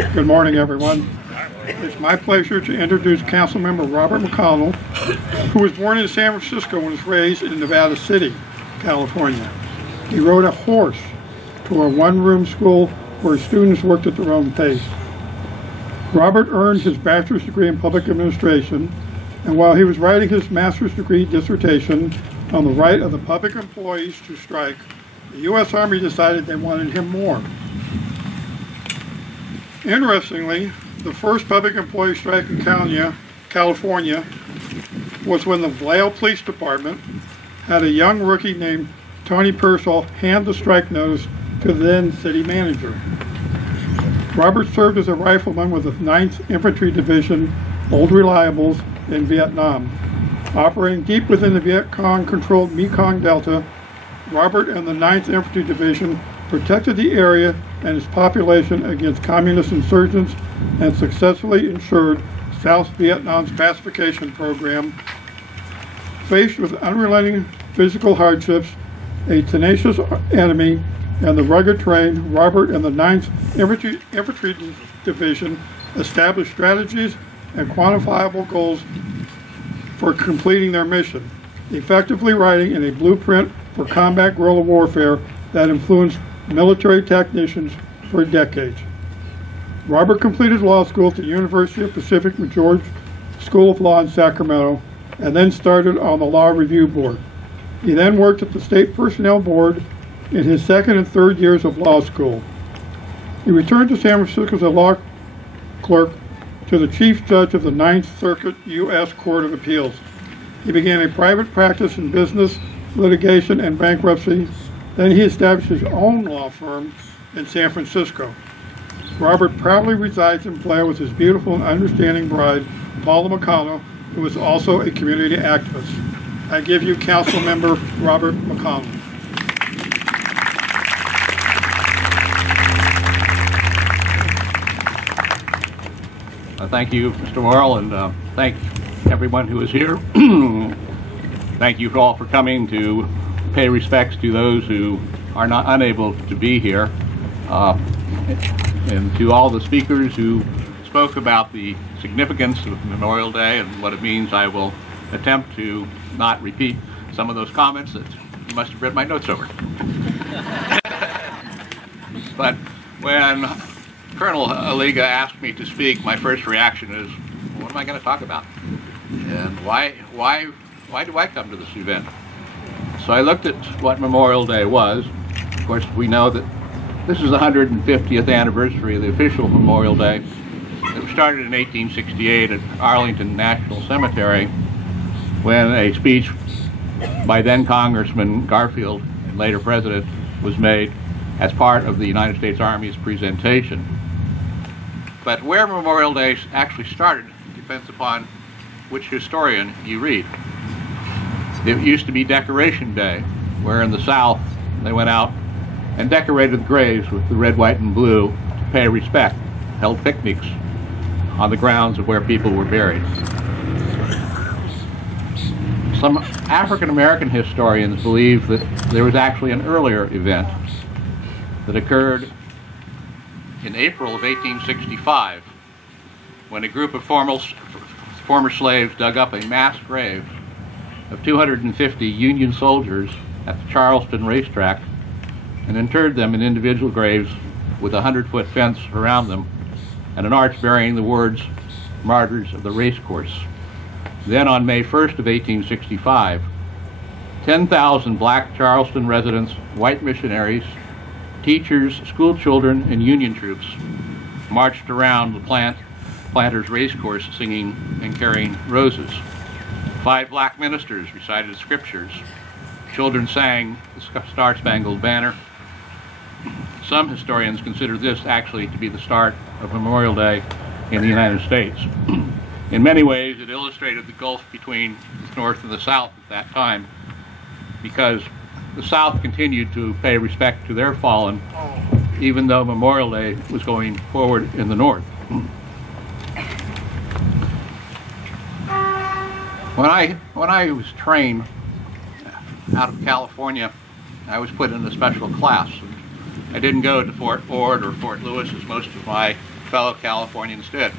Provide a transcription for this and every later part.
Good morning, everyone. It's my pleasure to introduce Councilmember Robert McConnell, who was born in San Francisco and was raised in Nevada City, California. He rode a horse to a one-room school where students worked at their own pace. Robert earned his bachelor's degree in public administration, and while he was writing his master's degree dissertation on the right of the public employees to strike, the U.S. Army decided they wanted him more. Interestingly, the first public employee strike in California was when the Vallejo Police Department had a young rookie named Tony Purcell hand the strike notice to the then city manager. Robert served as a rifleman with the 9th Infantry Division, Old Reliables, in Vietnam. Operating deep within the Viet Cong-controlled Mekong Delta, Robert and the 9th Infantry Division protected the area and its population against communist insurgents and successfully ensured South Vietnam's pacification program. Faced with unrelenting physical hardships, a tenacious enemy, and the rugged terrain, Robert and the 9th Infantry Division established strategies and quantifiable goals for completing their mission, effectively writing in a blueprint for combat guerrilla warfare that influenced military technicians for decades. Robert completed law school at the University of Pacific George School of Law in Sacramento and then started on the Law Review Board. He then worked at the State Personnel Board in his second and third years of law school. He returned to San Francisco as a law clerk to the Chief Judge of the 9th Circuit U.S. Court of Appeals. He began a private practice in business, litigation, and bankruptcy. Then he established his own law firm in San Francisco. Robert proudly resides in Vallejo with his beautiful and understanding bride, Paula McConnell, who is also a community activist. I give you Councilmember Robert McConnell. Thank you, Mr. Morrill, and thank everyone who is here. Thank you all for coming to pay respects to those who are not unable to be here, and to all the speakers who spoke about the significance of Memorial Day and what it means. I will attempt to not repeat some of those comments that you must have read my notes over. But when Colonel Aliga asked me to speak, my first reaction is, what am I going to talk about? And why do I come to this event? So I looked at what Memorial Day was. Of course, we know that this is the 150th anniversary of the official Memorial Day. It started in 1868 at Arlington National Cemetery when a speech by then Congressman Garfield, and later President, was made as part of the United States Army's presentation. But where Memorial Day actually started depends upon which historian you read. It used to be Decoration Day, where in the South they went out and decorated the graves with the red, white, and blue to pay respect, held picnics on the grounds of where people were buried. Some African-American historians believe that there was actually an earlier event that occurred in April of 1865 when a group of former slaves dug up a mass grave of 250 Union soldiers at the Charleston racetrack and interred them in individual graves with a 100-foot fence around them and an arch bearing the words, "Martyrs of the Racecourse." Then on May 1st of 1865, 10,000 black Charleston residents, white missionaries, teachers, school children, and Union troops marched around the Planters Racecourse singing and carrying roses. 5 black ministers recited scriptures. Children sang the Star-Spangled Banner. Some historians consider this actually to be the start of Memorial Day in the United States. In many ways, it illustrated the gulf between the North and the South at that time, because the South continued to pay respect to their fallen, even though Memorial Day was going forward in the North. When I was trained out of California, I was put in a special class. I didn't go to Fort Ord or Fort Lewis as most of my fellow Californians did.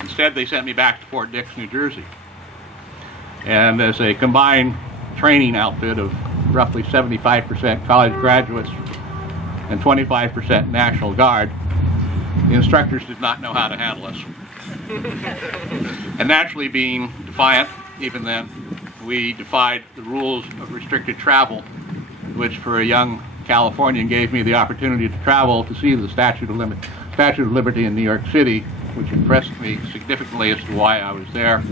Instead, they sent me back to Fort Dix, New Jersey. And as a combined training outfit of roughly 75% college graduates and 25% National Guard, the instructors did not know how to handle us. And naturally, being defiant, even then, we defied the rules of restricted travel, which for a young Californian gave me the opportunity to travel to see the Statue of Liberty in New York City, which impressed me significantly as to why I was there.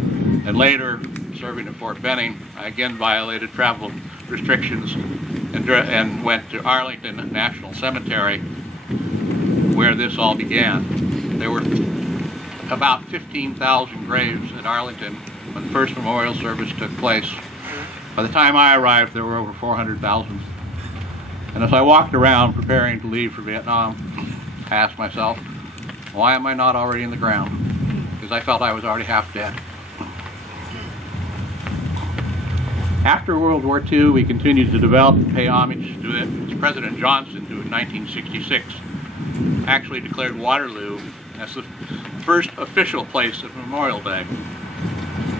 And later, serving at Fort Benning, I again violated travel restrictions and went to Arlington National Cemetery, where this all began. There were about 15,000 graves at Arlington when the first memorial service took place. By the time I arrived, there were over 400,000. And as I walked around preparing to leave for Vietnam, I asked myself, why am I not already in the ground? Because I felt I was already half dead. After World War II, we continued to develop and pay homage to it. It was President Johnson who in 1966 actually declared Waterloo as the first official place of Memorial Day,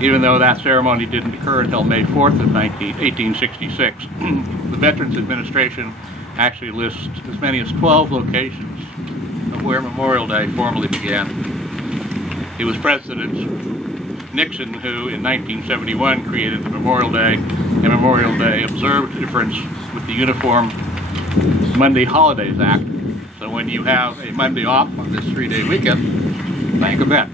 even though that ceremony didn't occur until May 4th of 1866. The Veterans Administration actually lists as many as 12 locations of where Memorial Day formally began. It was President Nixon who in 1971 created the Memorial Day and Memorial Day Observed difference with the Uniform Monday Holidays Act. So when you have a Monday off on this 3-day weekend, thank a vet.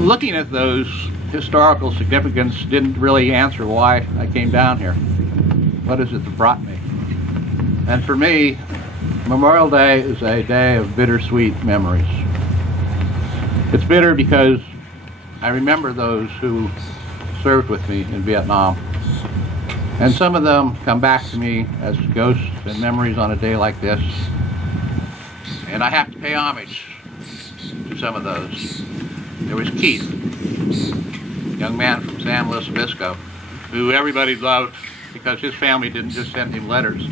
Looking at those historical significance didn't really answer why I came down here. What is it that brought me? And for me, Memorial Day is a day of bittersweet memories. It's bitter because I remember those who served with me in Vietnam. And some of them come back to me as ghosts and memories on a day like this. And I have to pay homage to some of those. There was Keith, a young man from San Luis Obispo, who everybody loved because his family didn't just send him letters.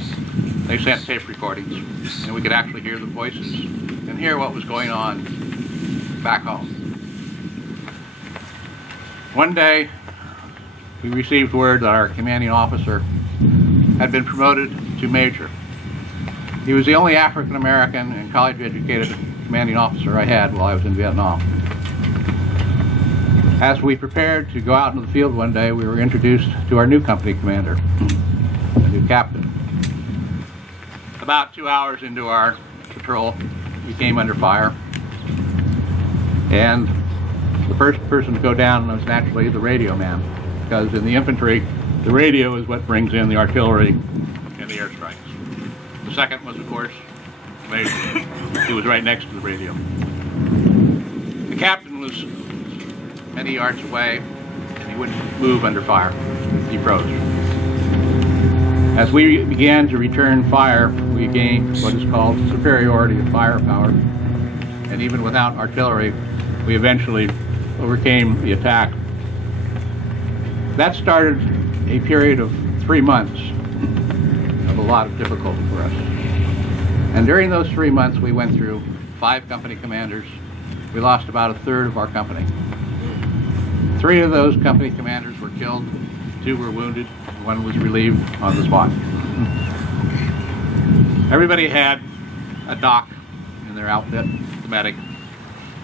They sent tape recordings, and we could actually hear the voices and hear what was going on back home. One day, we received word that our commanding officer had been promoted to major. He was the only African American and college-educated commanding officer I had while I was in Vietnam. As we prepared to go out into the field one day, we were introduced to our new company commander, the new captain. About 2 hours into our patrol, we came under fire. And the first person to go down was naturally the radio man, because in the infantry, the radio is what brings in the artillery and the airstrikes. The second was, of course, the major, who was right next to the radio. The captain was many yards away, and he wouldn't move under fire. He froze. As we began to return fire, we gained what is called superiority of firepower, and even without artillery, we eventually overcame the attack. That started a period of 3 months of a lot of difficulty for us. And during those 3 months, we went through 5 company commanders. We lost about a third of our company. 3 of those company commanders were killed, 2 were wounded, and 1 was relieved on the spot. Everybody had a doc in their outfit, the medic.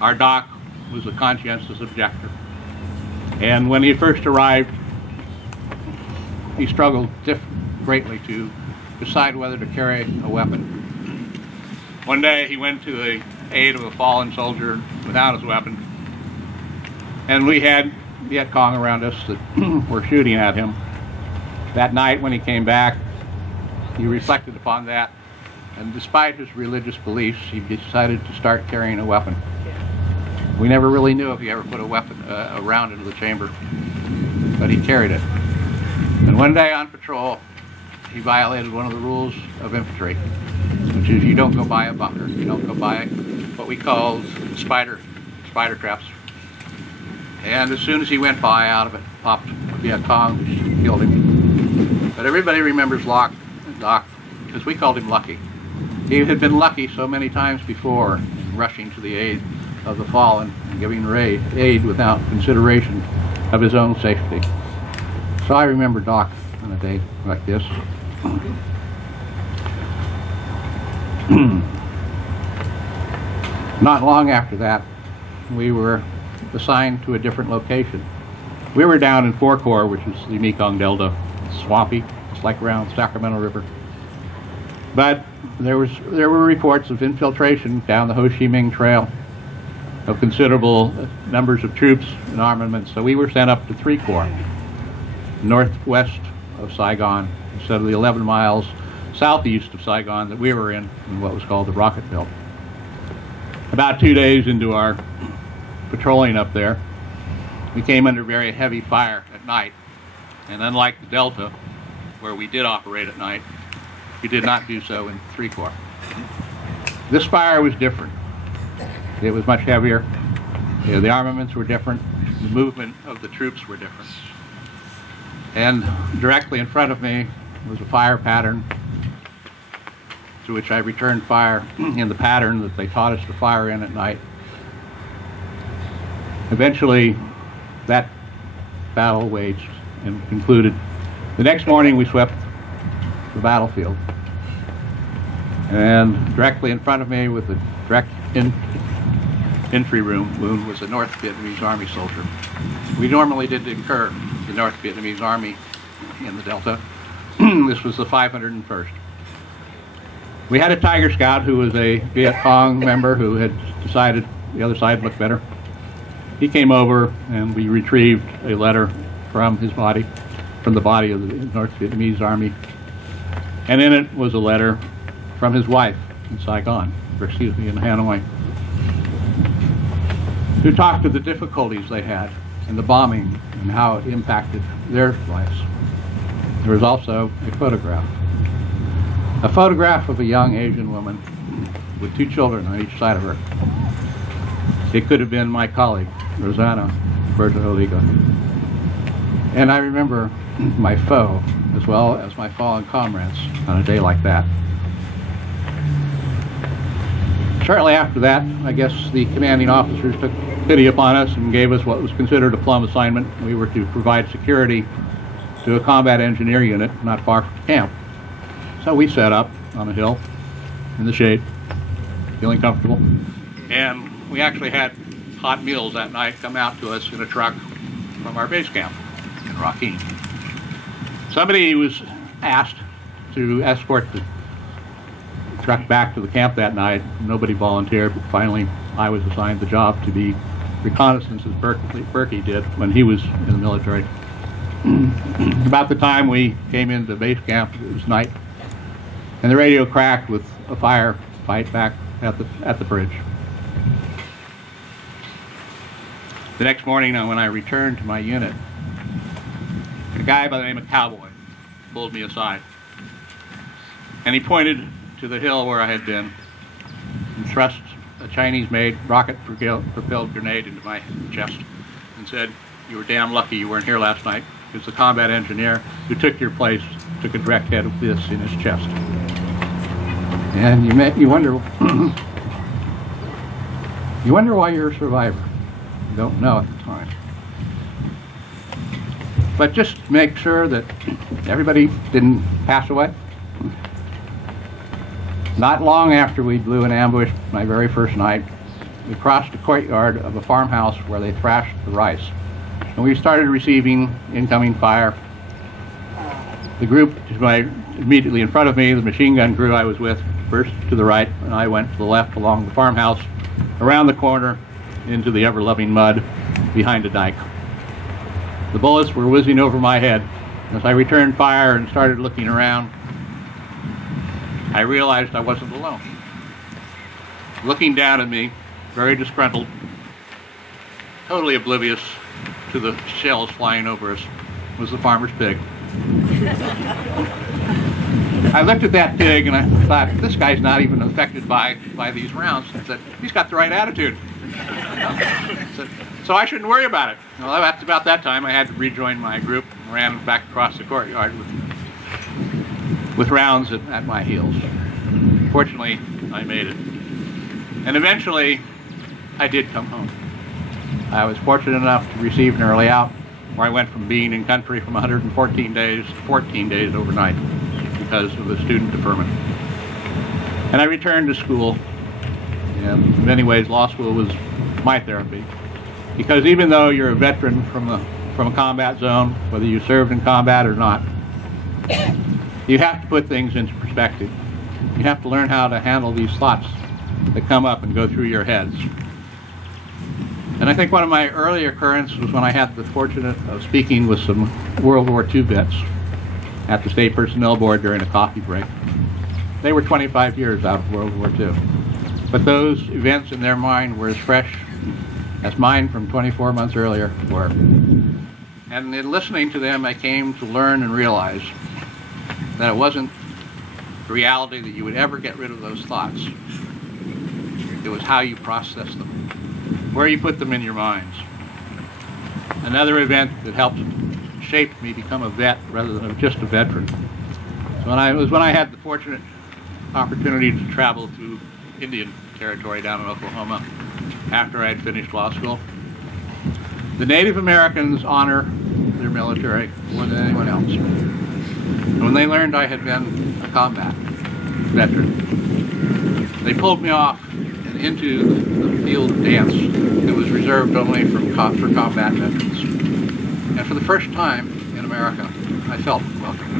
Our doc was a conscientious objector. And when he first arrived, he struggled greatly to decide whether to carry a weapon. One day he went to the aid of a fallen soldier without his weapon, and we had Viet Cong around us that were shooting at him. That night when he came back, he reflected upon that, and despite his religious beliefs, he decided to start carrying a weapon. We never really knew if he ever put a weapon, a round into the chamber, but he carried it. And one day on patrol, he violated one of the rules of infantry, which is you don't go by a bunker. You don't go by what we call spider traps. And as soon as he went by, out of it popped Viet Cong, killed him. But everybody remembers Doc because we called him Lucky. He had been lucky so many times before in rushing to the aid of the fallen and giving aid without consideration of his own safety. So I remember Doc on a day like this. Not long after that, we were assigned to a different location. We were down in 4 Corps, which is the Mekong Delta. It's swampy. It's like around the Sacramento River. But there were reports of infiltration down the Ho Chi Minh Trail of considerable numbers of troops and armaments. So we were sent up to 3 Corps, northwest of Saigon, instead of the 11 miles southeast of Saigon that we were in what was called the Rocket Belt. About 2 days into our patrolling up there, we came under very heavy fire at night. And unlike the Delta, where we did operate at night, we did not do so in 3 Corps. This fire was different. It was much heavier. You know, the armaments were different. The movement of the troops were different. And directly in front of me was a fire pattern to which I returned fire in the pattern that they taught us to fire in at night. Eventually, that battle waged and concluded. The next morning, we swept the battlefield. And directly in front of me with the direct entry wound was a North Vietnamese Army soldier. We normally didn't incur the North Vietnamese Army in the Delta. This was the 501st. We had a Tiger Scout who was a Viet Cong member who had decided the other side looked better. He came over and we retrieved a letter from his body, from the body of the North Vietnamese Army. And in it was a letter from his wife in Saigon, or excuse me, in Hanoi, who talked of the difficulties they had and the bombing and how it impacted their lives. There was also a photograph of a young Asian woman with 2 children on each side of her. It could have been my colleague, Rosanna Berta-Oliga. And I remember my foe as well as my fallen comrades on a day like that. Shortly after that, I guess the commanding officers took pity upon us and gave us what was considered a plum assignment. We were to provide security to a combat engineer unit not far from camp. So we set up on a hill in the shade, feeling comfortable. And we actually had hot meals that night come out to us in a truck from our base camp in Rakhine. Somebody was asked to escort the truck back to the camp that night. Nobody volunteered, but finally I was assigned the job to be reconnaissance as Berkey did when he was in the military. About the time we came into base camp, it was night, and the radio cracked with a firefight back at the bridge. The next morning, when I returned to my unit, a guy by the name of Cowboy pulled me aside, and he pointed to the hill where I had been and thrust a Chinese-made rocket-propelled grenade into my chest and said, "You were damn lucky you weren't here last night, because the combat engineer who took your place took a direct hit of this in his chest." And you wonder, you wonder why you're a survivor. You don't know at the time. But just make sure that everybody didn't pass away. Not long after we blew an ambush my very first night, we crossed the courtyard of a farmhouse where they thrashed the rice. And we started receiving incoming fire. The group immediately in front of me, the machine gun crew I was with, burst to the right, and I went to the left along the farmhouse, around the corner, into the ever-loving mud behind a dike. The bullets were whizzing over my head. As I returned fire and started looking around, I realized I wasn't alone. Looking down at me, very disgruntled, totally oblivious to the shells flying over us, was the farmer's pig. I looked at that pig and I thought, this guy's not even affected by these rounds. I said, he's got the right attitude. So I shouldn't worry about it. Well, that's about that time I had to rejoin my group and ran back across the courtyard. with rounds at my heels. Fortunately, I made it. And eventually, I did come home. I was fortunate enough to receive an early out, where I went from being in country from 114 days to 14 days overnight because of the student deferment. And I returned to school. And in many ways, law school was my therapy. Because even though you're a veteran from a combat zone, whether you served in combat or not, you have to put things into perspective. You have to learn how to handle these thoughts that come up and go through your heads. And I think one of my early occurrences was when I had the fortune of speaking with some World War II vets at the State Personnel Board during a coffee break. They were 25 years out of World War II. But those events in their mind were as fresh as mine from 24 months earlier were. And in listening to them, I came to learn and realize that it wasn't the reality that you would ever get rid of those thoughts. It was how you process them, where you put them in your minds. Another event that helped shape me become a vet rather than just a veteran. So when I had the fortunate opportunity to travel through Indian Territory down in Oklahoma after I had finished law school. The Native Americans honor their military more than anyone else. And when they learned I had been a combat veteran, they pulled me off and into the field dance that was reserved only for combat veterans. And for the first time in America, I felt welcome.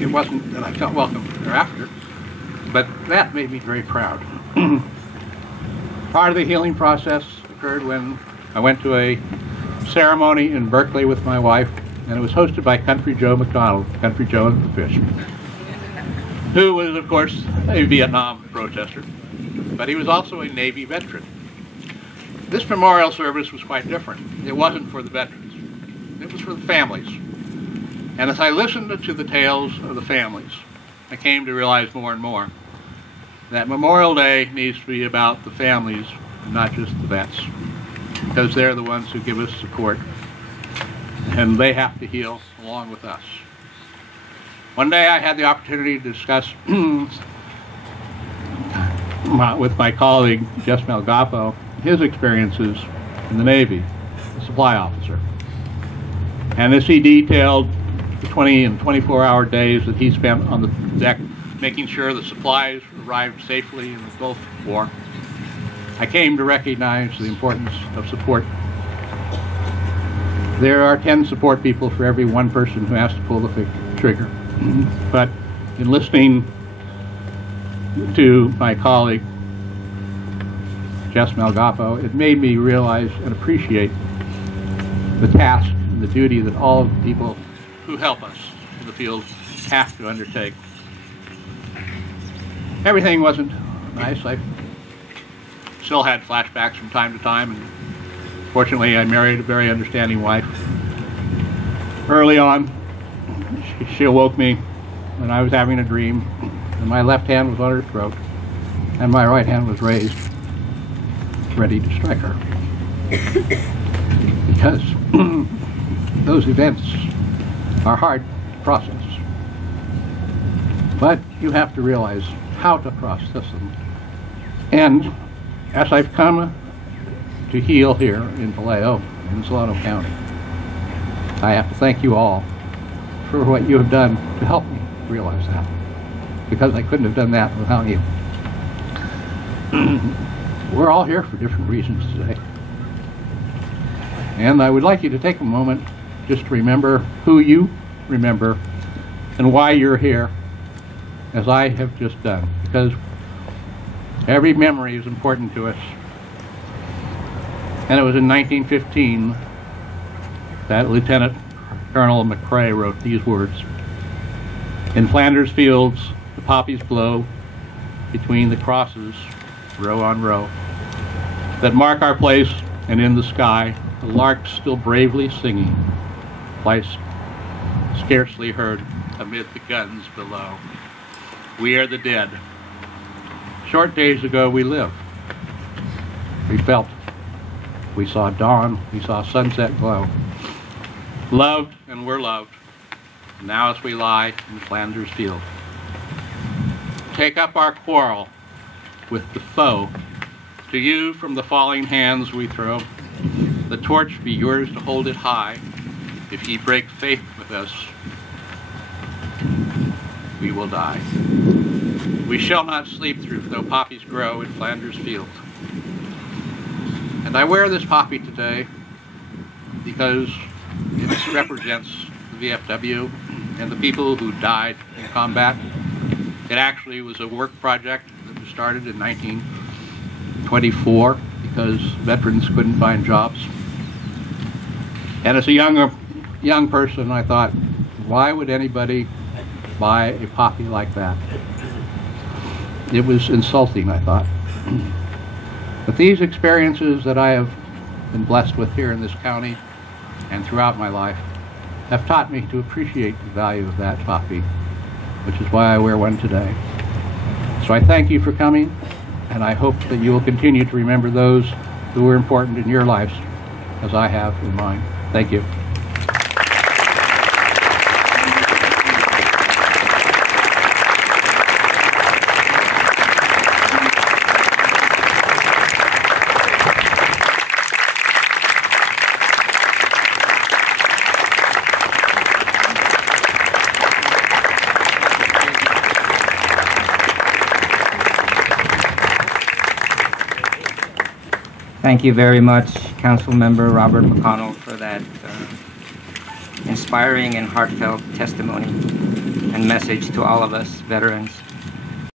It wasn't that I felt welcome thereafter, but that made me very proud. Part of the healing process occurred when I went to a ceremony in Berkeley with my wife, and it was hosted by Country Joe McConnell, Country Joe and the Fish, who was, of course, a Vietnam protester, but he was also a Navy veteran. This memorial service was quite different. It wasn't for the veterans. It was for the families. And as I listened to the tales of the families, I came to realize more and more that Memorial Day needs to be about the families, not just the vets, because they're the ones who give us support, and they have to heal along with us. One day I had the opportunity to discuss with my colleague, Jess Malgapo, his experiences in the Navy, a supply officer. And as he detailed the 20 and 24-hour days that he spent on the deck making sure the supplies arrived safely in the Gulf War, I came to recognize the importance of support. There are 10 support people for every one person who has to pull the trigger. But in listening to my colleague, Jess Malgapo, it made me realize and appreciate the task and the duty that all of the people who help us in the field have to undertake. Everything wasn't nice. I still had flashbacks from time to time, and fortunately I married a very understanding wife. Early on, she awoke me when I was having a dream, and my left hand was on her throat, and my right hand was raised, ready to strike her. Because those events are hard to process. But you have to realize how to process them. And as I've come to heal here in Vallejo, in Solano County, I have to thank you all for what you have done to help me realize that, because I couldn't have done that without you. We're all here for different reasons today. And I would like you to take a moment just to remember who you remember and why you're here, as I have just done, because every memory is important to us. And it was in 1915 that Lieutenant Colonel McCrae wrote these words: "In Flanders fields the poppies blow between the crosses, row on row, that mark our place, and in the sky the larks still bravely singing, lies scarcely heard amid the guns below. We are the dead. Short days ago we lived. We felt. We saw dawn. We saw sunset glow. Loved and were loved. now as we lie in Flanders Field. Take up our quarrel with the foe. To you from the falling hands we throw. The torch be yours to hold it high. If ye break faith with us, we will die. We shall not sleep through, though poppies grow in Flanders Field. And I wear this poppy today because it represents the VFW and the people who died in combat. It actually was a work project that was started in 1924 because veterans couldn't find jobs. And as a young person, I thought, why would anybody buy a poppy like that? It was insulting, I thought. But these experiences that I have been blessed with here in this county and throughout my life have taught me to appreciate the value of that poppy, which is why I wear one today. So I thank you for coming, and I hope that you will continue to remember those who were important in your lives as I have in mine. Thank you. Thank you very much, Councilmember Robert McConnell, for that inspiring and heartfelt testimony and message to all of us veterans.